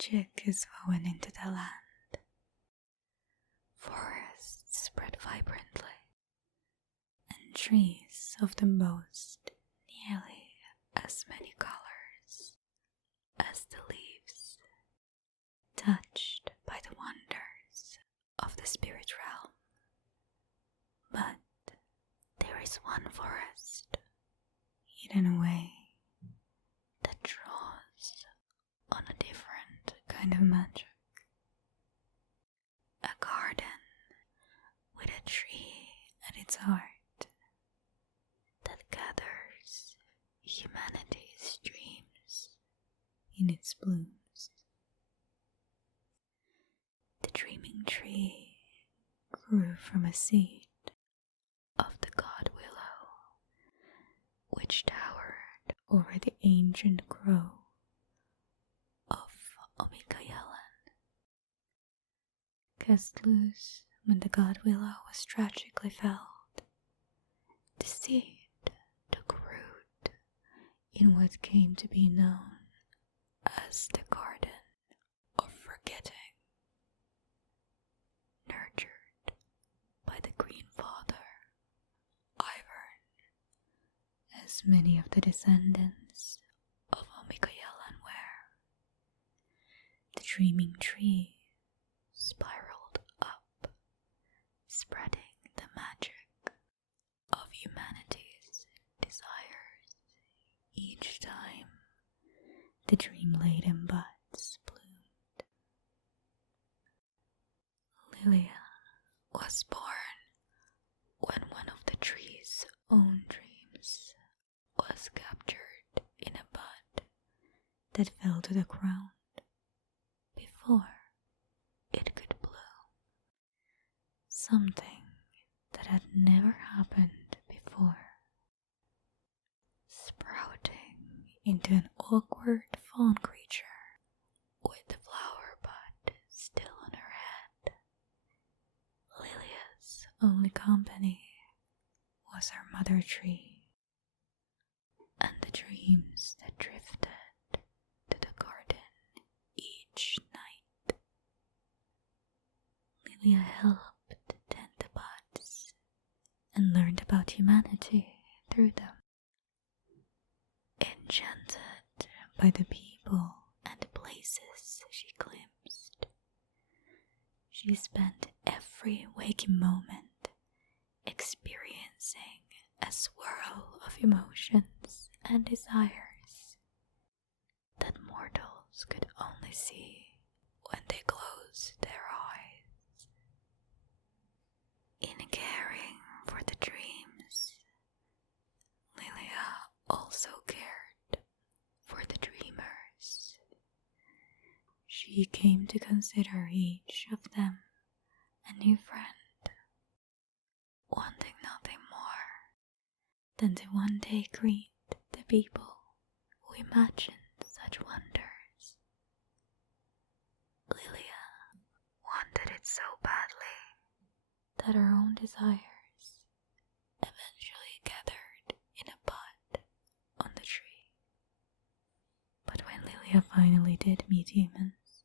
magic is woven into the land. Forests spread vibrantly, and trees often boast nearly as many colors as the leaves, touched by the wonders of the spirit realm. But there is one forest hidden away that draws on a different kind of magic. A garden with a tree at its heart that gathers humanity's dreams in its blooms. The dreaming tree grew from a seed of the god willow, which towered over the ancient grove of Lumienkeli. Cast loose when the god willow was tragically felled, the seed took root in what came to be known as the Garden of Forgetting. Nurtured by the Green Father, Ivern, as many of the descendants of Lumienkeli were, the dreaming tree spiraled up, spreading the magic of humanity's desires each time the dream-laden buds bloomed. Lillia was born when one of the tree's own dreams was captured in a bud that fell to the ground before it could bloom. Something that had never happened before. Sprouting into an awkward fawn creature with the flower bud still on her head. Lillia's only company was her mother tree and the dreams that drifted to the garden each night. Lillia helped tend the buds and learned about humanity through them. Enchanted by the people and places she glimpsed, she spent every waking moment experiencing a swirl of emotions and desires that mortals could only see when they closed their eyes. In caring for the dreams, Lillia also cared for the dreamers. She came to consider each of them a new friend, wanting nothing more than to one day greet the people who imagined such wonders. Lillia wanted it so badly that her own desires eventually gathered in a bud on the tree. But when Lillia finally did meet humans,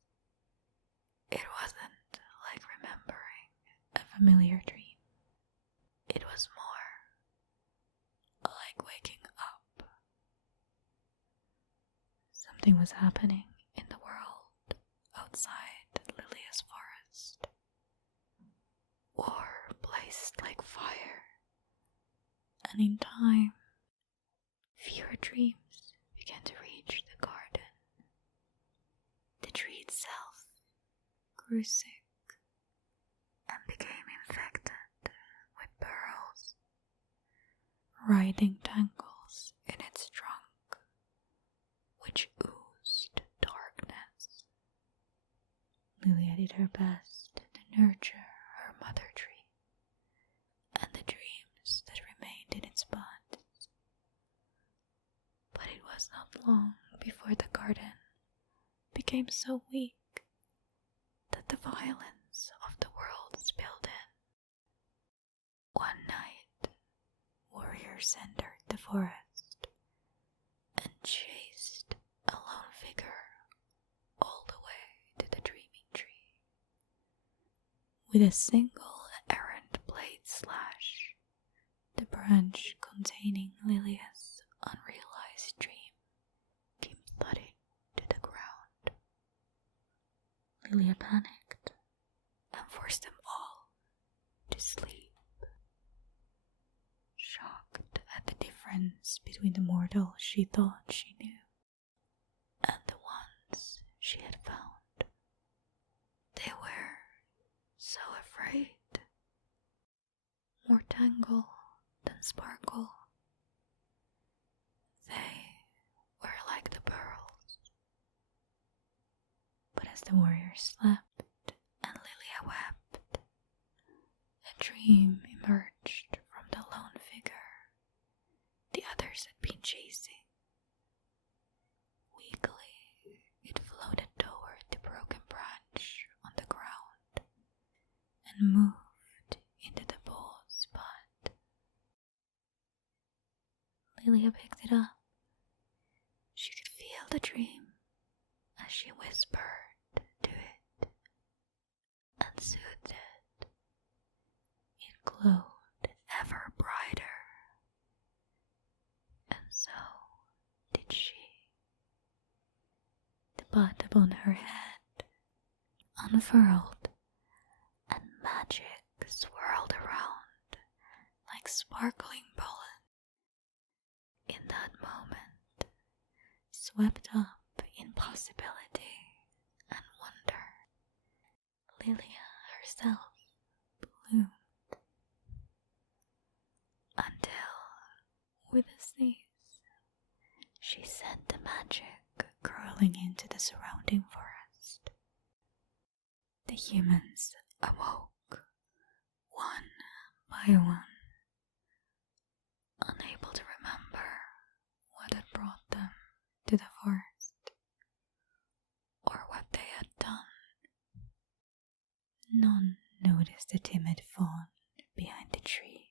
it wasn't like remembering a familiar dream. It was more like waking up. Something was happening in the world outside Lillia's forest. War blazed like fire, and in time, fewer dreams began to reach the garden. The tree itself grew sick and became infected with pearls, writhing tangles in its trunk, which oozed darkness. Lillia did her best to nurture her mother tree and the dreams that remained in its buds. But it was not long before the garden became so weak that the violence of the world spilled in. One night, warriors entered the forest and chased a lone figure all the way With a single errant blade slash, the branch containing Lilia's unrealized dream came thudding to the ground. Lilia panicked and forced them all to sleep, shocked at the difference between the mortals she thought she knew and the ones she had found. They were so afraid. More tangle than sparkle. They were like the pearls. But as the warriors slept and Lilia wept, a dream emerged from the lone figure the others had been chasing. Weakly, it floated toward the broken branch on the ground and moved into the bald spot. Lilia picked it up. She could feel the dream as she whispered to it and soothed it. It glowed ever brighter, and so did she. The bud upon her head unfurled, and magic swirled around like sparkling pollen. In that moment, swept up in possibility and wonder, Lilia herself bloomed, until, with a sneeze, she sent the magic curling into the surrounding forest. The humans awoke, one by one, unable to remember what had brought them to the forest, or what they had done. None noticed the timid fawn behind the tree.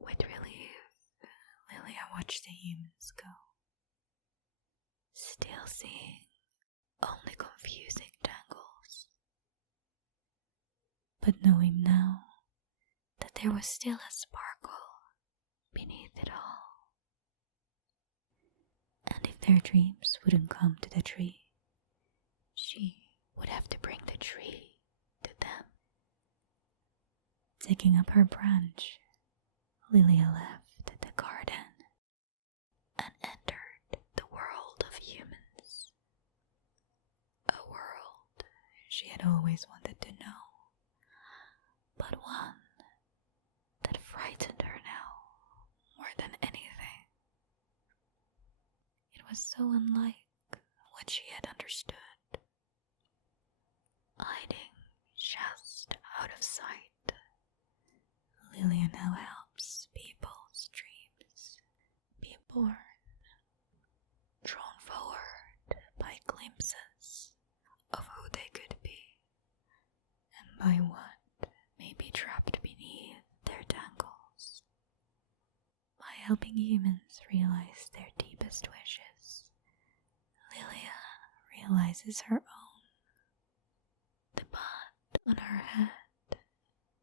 With relief, Lilia watched the humans go, still seeing only confusing tangles, but knowing now that there was still a sparkle beneath it all. And if their dreams wouldn't come to the tree, she would have to bring the tree to them. Taking up her branch, Lilia left the garden and entered the world of humans. A world she had always wanted to know, but one that frightened her now more than anything. It was so unlike what she had understood. Hiding just out of sight, Lilia now helps people's dreams be born, drawn forward by glimpses of who they could be, and by what may be trapped beneath their tangles. By helping humans realize their deepest wishes, Lilia realizes her own. The bud on her head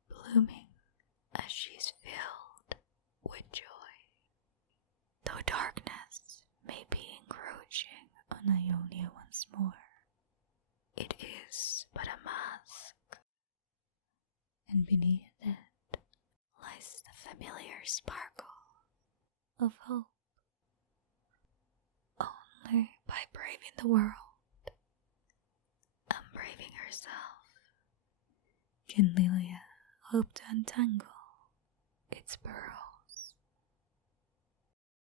blooming as she's filled with joy. Though darkness may be encroaching on Ionia once more, it is but a mask, and beneath it lies the familiar sparkle of hope. Only by braving the world and braving herself can Lilia hope to untangle its pearls.